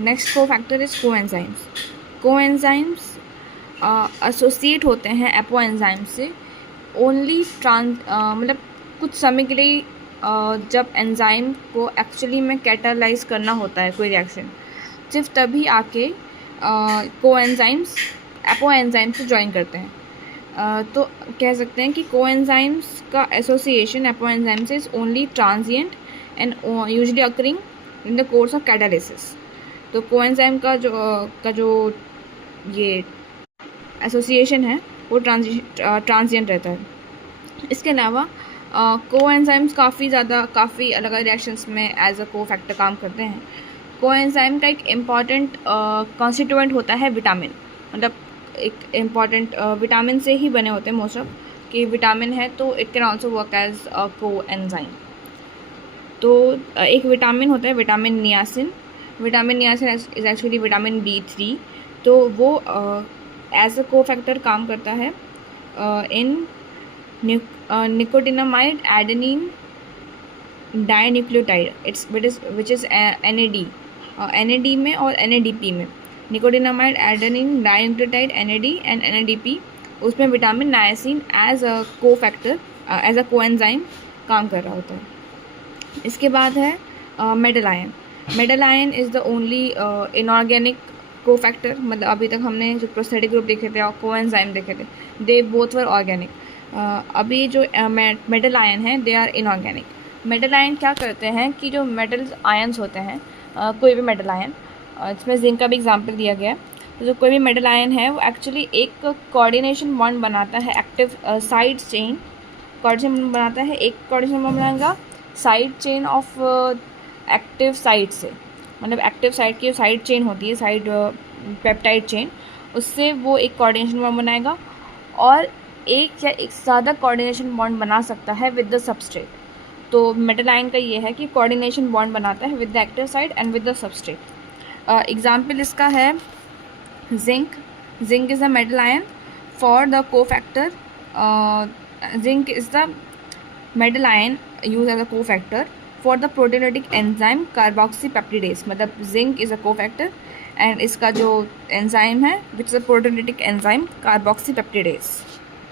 Next cofactor is coenzymes. Coenzymes associate होते हैं apoenzyme से ओनली मतलब कुछ समय के लिए जब एंजाइम को एक्चुअली में कैटालाइज करना होता है कोई रिएक्शन, सिर्फ तभी आके कोएंजाइम्स एपोएंजाइम से ज्वाइन करते हैं। तो कह सकते हैं कि कोएंजाइम्स का एसोसिएशन एपोएंजाइम से is only transient and usually occurring in the course of catalysis. तो कोएंजाइम का जो ये एसोसिएशन है वो ट्रांजिएंट रहता है। इसके अलावा कोएंजाइम्स काफ़ी अलग अलग रिएक्शंस में एज अ कोफैक्टर काम करते हैं। कोएंजाइम का एक इम्पॉर्टेंट कॉन्स्टिट्यूएंट होता है विटामिन, मतलब एक इम्पॉर्टेंट विटामिन से ही बने होते हैं मोस्ट ऑफ कि विटामिन है तो it can also work as coenzyme. तो एक विटामिन होता है vitamin niacin. Vitamin niacin is actually vitamin B3। तो वो एज अ कोफैक्टर काम करता है in nicotinamide adenine dinucleotide which is NAD, NAD में और NADP में। Nicotinamide adenine dinucleotide NAD and NADP, उसमें vitamin niacin as a cofactor as a coenzyme काम कर रहा होता है। इसके बाद है metal ion. Metal ion is the only inorganic cofactor. मतलब अभी तक हमने जो प्रोस्थेटिक ग्रुप देखे थे और कोएंजाइम देखे थे, दे बोथ वर ऑर्गेनिक। अभी जो मेटल आयन है they are inorganic. Metal ion क्या करते हैं कि जो मेटल आयन्स होते हैं, कोई भी मेटल आयन, इसमें जिंक का भी एग्जांपल दिया गया है, तो जो कोई भी मेटल आयन है वो एक्चुअली एक कोऑर्डिनेशन बॉन्ड बनाता है एक्टिव साइड चेन कोऑर्डिनेशन बनाता है। एक कोऑर्डिनेशन बॉन्ड बनाएगा side chain of active side से, मतलब एक्टिव साइड की जो साइड चेन होती है, साइड पेप्टाइड चेन, उससे वो एक कोऑर्डिनेशन बॉन्ड बनाएगा और एक या एक ज़्यादा कोऑर्डिनेशन बॉन्ड बना सकता है विद द सबस्ट्रेट। तो मेटल आयन का ये है कि कोऑर्डिनेशन बॉन्ड बनाता है with the active site and with the substrate. Example इसका है zinc. Zinc is a metal ion for the cofactor. Zinc is the metal ion use as a cofactor for the proteolytic enzyme carboxypeptidase. मतलब zinc is a cofactor and इसका जो enzyme है which is a proteolytic enzyme carboxypeptidase.